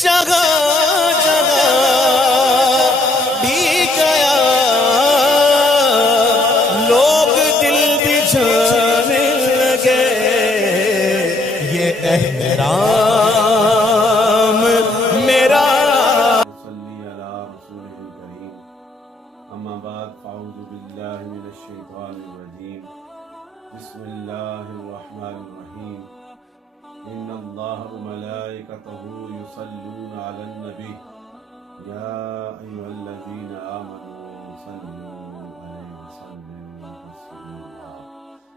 جگہ جگہ بھی گیا لوگ دل بجھانے لگے یہ احترام میرا صلی علی رسول کریم اما بعد فاعوذ باللہ من الشیطان الرجیم بسم اللہ الرحمن الرحیم ان اللہ وملائکتہ یصلون علی النبی یا ایھا الذین آمنوا صلوا علیہ وسلموا تسلیما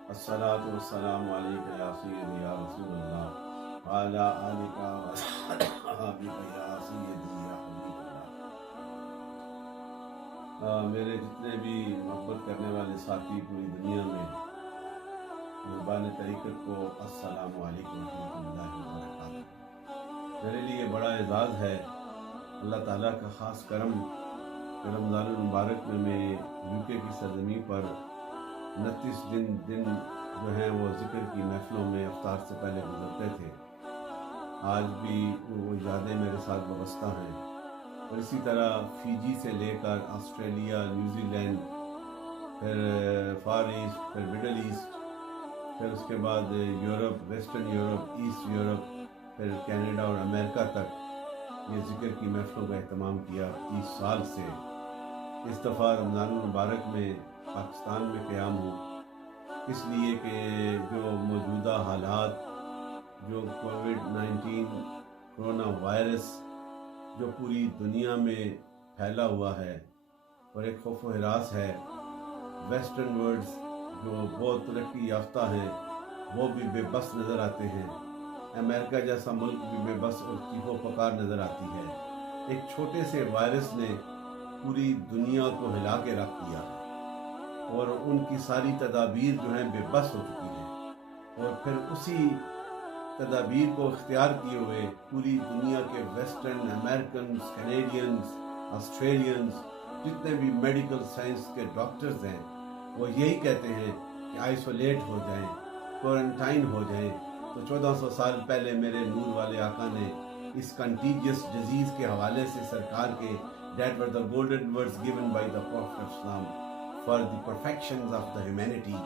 الصلاۃ والسلام علیک یا سیدی یا رسول اللہ وعلی آلک وصحبک یا سیدی یا حبیب اللہ۔ میرے جتنے بھی محبت کرنے والے ساتھی پوری دنیا میں قربان طریقت کو السلام علیکم ورحمۃ اللہ وبرکاتہ۔ میرے لیے بڑا اعزاز ہے، اللہ تعالیٰ کا خاص کرم کہ رمضان المبارک میں یوکے کی سرزمین پر 29 دن جو ہیں وہ ذکر کی محفلوں میں افطار سے پہلے گزرتے تھے۔ آج بھی وہ یادیں میرے ساتھ وابستہ ہیں، اور اسی طرح فیجی سے لے کر آسٹریلیا، نیوزی لینڈ، پھر فار ایسٹ، پھر مڈل ایسٹ، پھر اس کے بعد Europe, western Europe, east Europe, پھر کینیڈا اور امریکہ تک یہ ذکر کی محفلوں کا اہتمام کیا 30 سال سے۔ اس دفعہ رمضان المبارک میں پاکستان میں قیام ہوں، اس لیے کہ جو موجودہ حالات، جو کووڈ-19 کرونا وائرس جو پوری دنیا میں پھیلا ہوا ہے اور ایک خوف و ہراس ہے، ویسٹرن ورلڈز جو بہت ترقی یافتہ ہیں وہ بھی بے بس نظر آتے ہیں، امریکہ جیسا ملک بھی بے بس اور چیخ و پکار نظر آتی ہے۔ ایک چھوٹے سے وائرس نے پوری دنیا کو ہلا کے رکھ دیا ہے، اور ان کی ساری تدابیر جو ہیں بے بس ہو چکی ہیں، اور پھر اسی تدابیر کو اختیار کیے ہوئے پوری دنیا کے ویسٹرن امریکنز، کینیڈینز، آسٹریلینز، جتنے بھی میڈیکل سائنس کے ڈاکٹرز ہیں وہ یہی کہتے ہیں کہ آئسولیٹ ہو جائیں، کوارنٹائن ہو جائیں۔ تو 1400 سال پہلے میرے نور والے آقا نے اس کنٹیجیس ڈیزیز کے حوالے سے سرکار کے that were the golden words given by the prophet of Islam for the perfections of the humanity,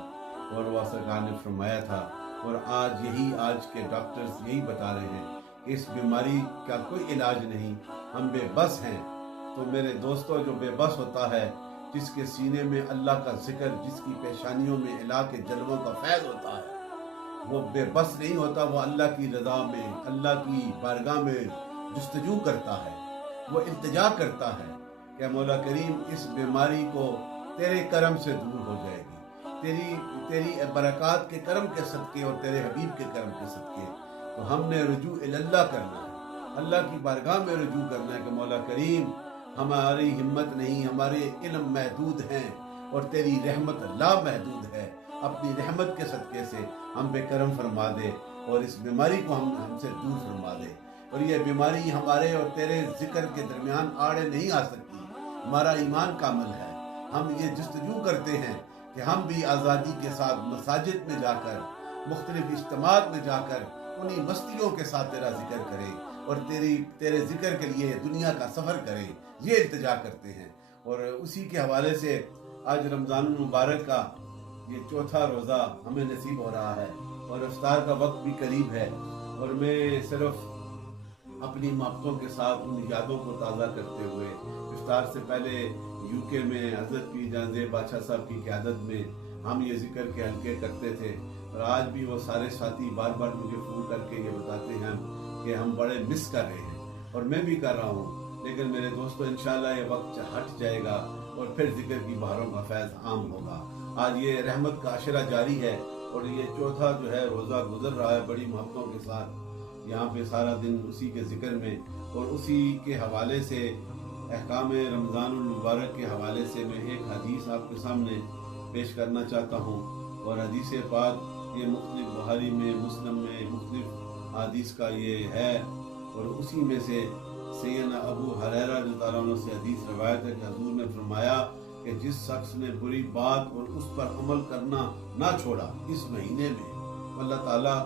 اور وہ سرکار نے فرمایا تھا، اور آج کے ڈاکٹرز یہی بتا رہے ہیں کہ اس بیماری کا کوئی علاج نہیں، ہم بے بس ہیں۔ تو میرے دوستو، جو بے بس ہوتا ہے، جس کے سینے میں اللہ کا ذکر، جس کی پیشانیوں میں الہ کے جلووں کا فیض ہوتا ہے، وہ بے بس نہیں ہوتا، وہ اللہ کی رضا میں، اللہ کی بارگاہ میں جستجو کرتا ہے، وہ التجا کرتا ہے کہ مولا کریم اس بیماری کو تیرے کرم سے دور ہو جائے گی، تیری برکات کے کرم کے صدقے اور تیرے حبیب کے کرم کے صدقے۔ تو ہم نے رجوع اللہ کرنا ہے، اللہ کی بارگاہ میں رجوع کرنا ہے کہ مولا کریم ہماری ہمت نہیں، ہمارے علم محدود ہیں اور تیری رحمت لا محدود ہے، اپنی رحمت کے صدقے سے ہم پہ کرم فرما دے اور اس بیماری کو ہم سے دور فرما دے۔ اور یہ بیماری ہمارے اور تیرے ذکر کے درمیان آڑے نہیں آ سکتی، ہمارا ایمان کامل ہے۔ ہم یہ جستجو کرتے ہیں کہ ہم بھی آزادی کے ساتھ مساجد میں جا کر، مختلف اجتماعات میں جا کر انہی مستیوں کے ساتھ تیرا ذکر کریں اور تیرے ذکر کے لیے دنیا کا سفر کریں، یہ التجا کرتے ہیں۔ اور اسی کے حوالے سے آج رمضان المبارک کا یہ 4تھا روزہ ہمیں نصیب ہو رہا ہے، اور افطار کا وقت بھی قریب ہے، اور میں صرف اپنی محبتوں کے ساتھ ان یادوں کو تازہ کرتے ہوئے افطار سے پہلے یوکے میں حضرت پیر جان زیب بادشاہ صاحب کی قیادت میں ہم یہ ذکر کے حلقے کرتے تھے، اور آج بھی وہ سارے ساتھی بار بار مجھے فون کر کے یہ بتاتے ہیں کہ ہم بڑے مس کر رہے ہیں، اور میں بھی کر رہا ہوں، لیکن میرے دوستو انشاءاللہ یہ وقت ہٹ جائے گا اور پھر ذکر کی بہاروں کا فیض عام ہوگا۔ آج یہ رحمت کا عشرہ جاری ہے، اور یہ 4تھا جو ہے روزہ گزر رہا ہے بڑی محبتوں کے ساتھ، یہاں پہ سارا دن اسی کے ذکر میں، اور اسی کے حوالے سے احکام رمضان المبارک کے حوالے سے میں ایک حدیث آپ کے سامنے پیش کرنا چاہتا ہوں، اور حدیث پاک یہ مختلف بخاری میں، مسلم میں مختلف حدیث کا یہ ہے، اور اسی میں سے سیدنا ابو ہریرہ رضی اللہ عنہ سے حدیث روایت ہے کہ حضور نے فرمایا کہ جس شخص نے بری بات اور اس پر عمل کرنا نہ چھوڑا اس مہینے میں، اللہ تعالیٰ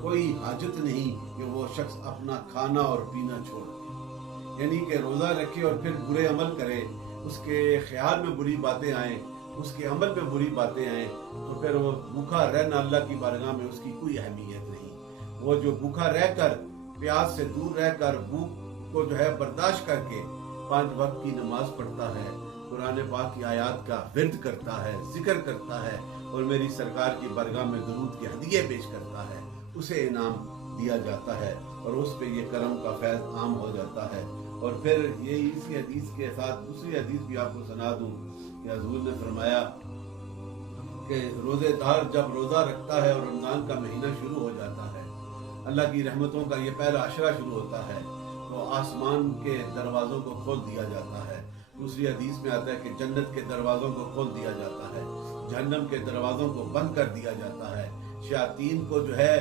کوئی حاجت نہیں کہ وہ شخص اپنا کھانا اور پینا چھوڑ دے، یعنی کہ روزہ رکھے اور پھر برے عمل کرے، اس کے خیال میں بری باتیں آئیں، اس کے عمل میں بری باتیں آئیں، تو پھر وہ بھوکا رہنا اللہ کی بارگاہ میں اس کی کوئی اہمیت نہیں۔ وہ جو بھوکا رہ کر، پیاس سے دور رہ کر، بھوک کو جو ہے برداشت کر کے 5 وقت کی نماز پڑھتا ہے، قرآن پاک کی آیات کا ورد کرتا ہے، ذکر کرتا ہے اور میری سرکار کی بارگاہ میں درود کے ہدیے پیش کرتا ہے، اسے انعام دیا جاتا ہے اور اس پہ یہ کرم کا فیض عام ہو جاتا ہے۔ اور پھر یہ اسی حدیث کے ساتھ دوسری حدیث بھی آپ کو سنا دوں کہ حضور نے فرمایا کہ روزے دار جب روزہ رکھتا ہے اور رمضان کا مہینہ شروع ہو جاتا ہے، اللہ کی رحمتوں کا یہ پہلا عشرہ شروع ہوتا ہے، تو آسمان کے دروازوں کو کھول دیا جاتا ہے۔ دوسری حدیث میں آتا ہے کہ جنت کے دروازوں کو کھول دیا جاتا ہے، جہنم کے دروازوں کو بند کر دیا جاتا ہے، شیاطین کو جو ہے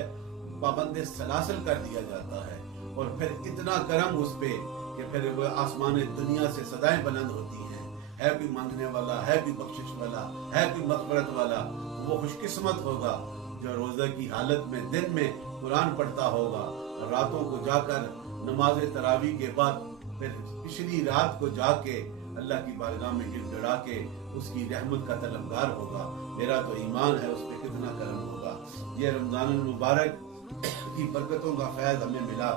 پابند سلاسل کر دیا جاتا ہے، اور پھر اتنا کرم اس پہ کہ پھر وہ آسمان دنیا سے صدائیں بلند ہوتی ہیں، ہے کوئی مانگنے والا، ہے کوئی بخشش والا، ہے کوئی مغفرت والا، وہ خوش قسمت ہوگا جو روزہ کی حالت میں دن میں قرآن پڑھتا ہوگا، راتوں کو جا کر نماز تراویح کے بعد پھر پچھلی رات کو جا کے اللہ کی بارگاہ میں گر گڑا کے اس کی رحمت کا طلبگار ہوگا۔ میرا تو ایمان ہے اس پہ کتنا کرم ہوگا۔ یہ رمضان المبارک کی برکتوں کا فیض ہمیں ملا۔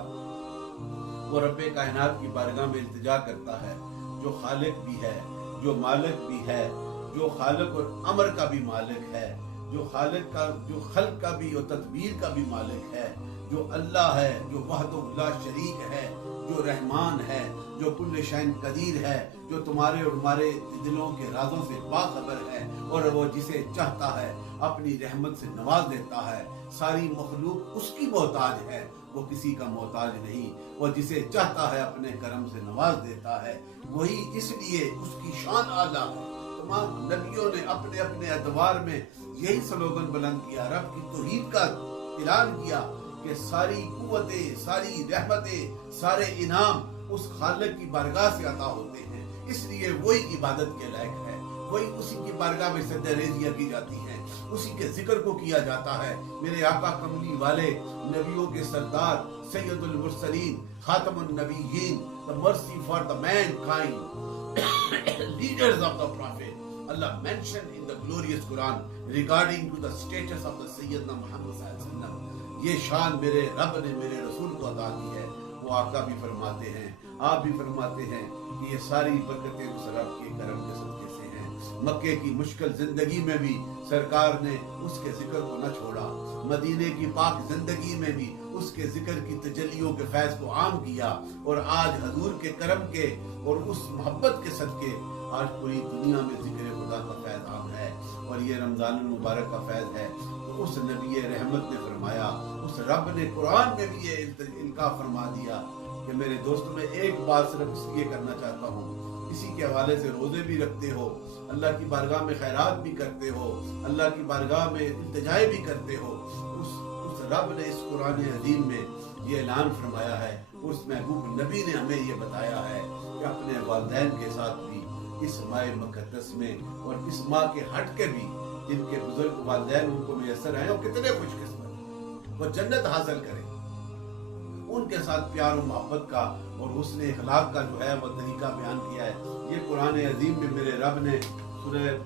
وہ رب کائنات کی بارگاہ میں التجا کرتا ہے، جو خالق بھی ہے، جو مالک بھی ہے، جو خالق اور امر کا بھی مالک ہے، جو خالق کا، جو خلق کا بھی اور تدبیر کا بھی مالک ہے، جو اللہ ہے، جو وحدہ لا شریک ہے، جو رحمان ہے، جو کل شیء قدیر ہے، جو تمہارے اور ہمارے دلوں کے رازوں سے باخبر ہے، اور وہ جسے چاہتا ہے اپنی رحمت سے نواز دیتا ہے۔ ساری مخلوق اس کی محتاج ہے، وہ کسی کا محتاج نہیں، وہ جسے چاہتا ہے اپنے کرم سے نواز دیتا ہے، وہی اس لیے اس کی شان اعلیٰ ہے۔ تمام نبیوں نے اپنے اپنے ادوار میں یہی سلوگن بلند کیا، رب کی توحید کا اعلان کیا کہ ساری قوتیں، ساری رحمتیں، سارے انعام اس خالق کی بارگاہ سے عطا ہوتے ہیں، اس لیے وہی عبادت کے لائق ہے، وہی اسی کی بارگاہ میں سجدہ ریزیاں کی جاتی ہیں، اسی کے ذکر کو کیا جاتا ہے۔ میرے آقا کملی والے، نبیوں کے سردار، سید المرسلین، خاتم النبیین، the mercy for the mankind, leaders of the prophet, Allah mentioned in the glorious Quran regarding to the status of the Sayyidina Muhammad صلی اللہ علیہ وسلم۔ یہ شان میرے رب نے میرے رسول کو عطا کی ہے۔ وہ آقا بھی فرماتے ہیں، آپ بھی فرماتے ہیں کہ یہ ساری برکتیں اس رب کے کرم کے صدقے سے ہیں۔ مکے کی مشکل زندگی میں بھی سرکار نے اس کے ذکر کو نہ چھوڑا، مدینے کی پاک زندگی میں بھی اس کے ذکر کی تجلیوں کے فیض کو عام کیا، اور آج حضور کے کرم کے اور اس محبت کے صدقے آج پوری دنیا میں ذکر خدا کا فیض عام ہے، اور یہ رمضان المبارک کا فیض ہے۔ تو اس نبی رحمت نے فرمایا، اس رب نے قرآن میں بھی یہ انکا فرما دیا کہ میرے دوستوں میں ایک بات صرف اس لیے کرنا چاہتا ہوں، اسی کے حوالے سے روزے بھی رکھتے ہو، اللہ کی بارگاہ میں خیرات بھی کرتے ہو، اللہ کی بارگاہ میں التجائے بھی کرتے ہو، اس رب نے اس قرآن عظیم میں یہ اعلان فرمایا ہے، اس محبوب نبی نے ہمیں یہ بتایا ہے کہ اپنے والدین کے ساتھ بھی اس ماہ مقدس میں اور اس ماہ کے ہٹ کے بھی جن کے بزرگ والدین ان کو میسر ہیں، وہ کتنے خوش قسمت، وہ جنت حاصل کریں، ان کے ساتھ پیار و محبت کا اور حسن اخلاق کا جو ہے وہ طریقہ بیان کیا ہے۔ یہ قرآن عظیم میں میرے رب نے سورہ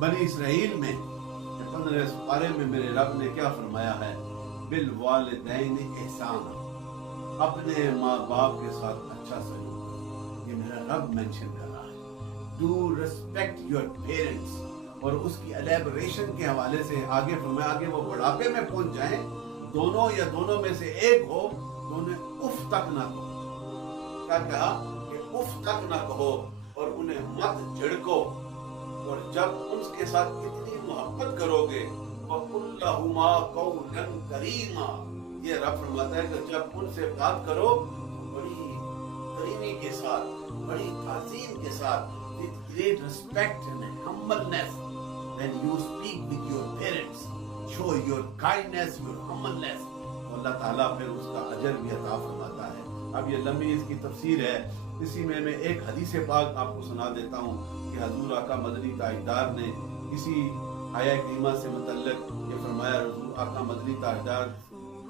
بنی اسرائیل میں 15 پارے میں میرے رب نے کیا فرمایا ہے، بالوالدین احسان، اپنے ماں باپ کے ساتھ اچھا سلوک، یہ میرا رب مینشن کر رہا ہے، ڈو ریسپیکٹ یور پیرنٹس، اور اس کی الیبریشن کے حوالے سے آگے فرمایا آگے وہ بڑھاپے میں پہنچ جائیں، دونوں یا دونوں میں سے ایک ہو تو انہیں اف تک نہ کہو، کیا کہا کہ اف تک نہ کہو اور انہیں مت جھڑکو، اور جب ان کے ساتھ اتنی محبت کرو گے وَقُلْ لَهُمَا قَوْلًا كَرِيمًا، یہ رب فرماتا ہے کہ جب ان سے بات کرو بڑی کریمی کے ساتھ، بڑی تعظیم کے ساتھ، with great respect and humbleness, when you speak with your parents, show your kindness, your humbleness، اللہ تعالیٰ پھر اس کا اجر بھی عطا فرماتا ہے۔ اب یہ لمبی اس کی تفسیر ہے، اسی میں ایک حدیث پاک آپ کو سنا دیتا ہوں کہ حضور آقا مدنی تاجدار نے اسی آیہ کریمہ سے متعلق یہ فرمایا، حضور آقا مدنی تاجدار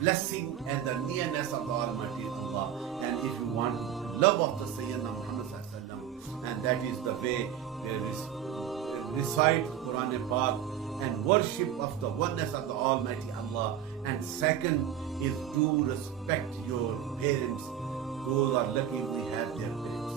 blessing and the nearness of the Almighty Allah, and if you want love of the Sayyidina Muhammad sallallahu alaihi wasallam, and that is the way they recite Quran Pak and worship of the oneness of the Almighty Allah. And second is to respect your parents. Those are lucky we have their parents.